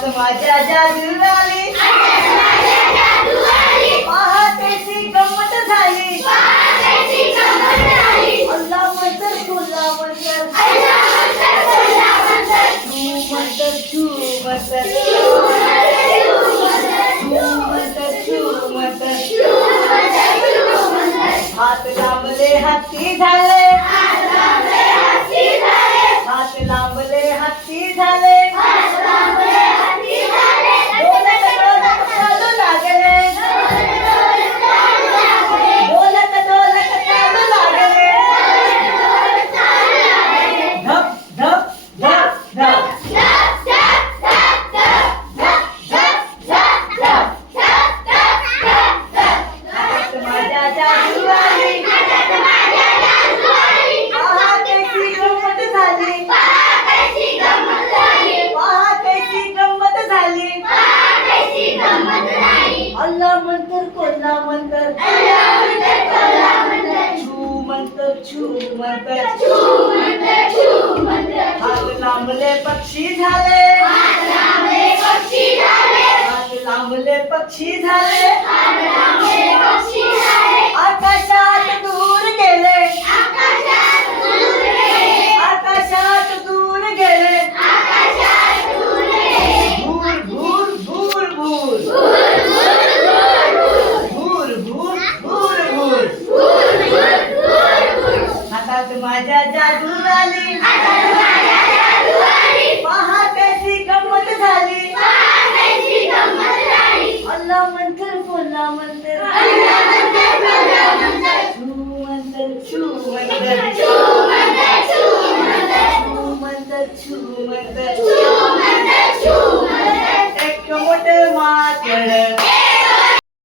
हातात माझ्या जादू आली, पहाटेची गंमत झाली, अल्ला मंतर तुला मंतर, तू मंतर तू मंतर, तू मंतर, हात लांबले हाती झाले, हात लांबले हाती झाले, डोलत डोलत चालू लागले, डोलत डोलत चालू लागले, धप धप धप धप, हातात माझ्या जादू आली, पहाटेची गंमत झाली, पहाटेची गंमत झाली, अल्ला मंतर कोल्हा मंतर, छू मंतर छू मंतर, हात लांबले पक्षी झाले, हात लांबले पक्षी झाले, आकाशात दूर गेले, आकाशात दूर गेले, भूर भूर भूर भूर, भूर भूर भूर भूर, हातात माझ्या जादू आली, पहाटेची गंमत झाली, अल्ला मंतर कोल्हा मंतर, छू मंतर छू मंतर, छू मंतर छू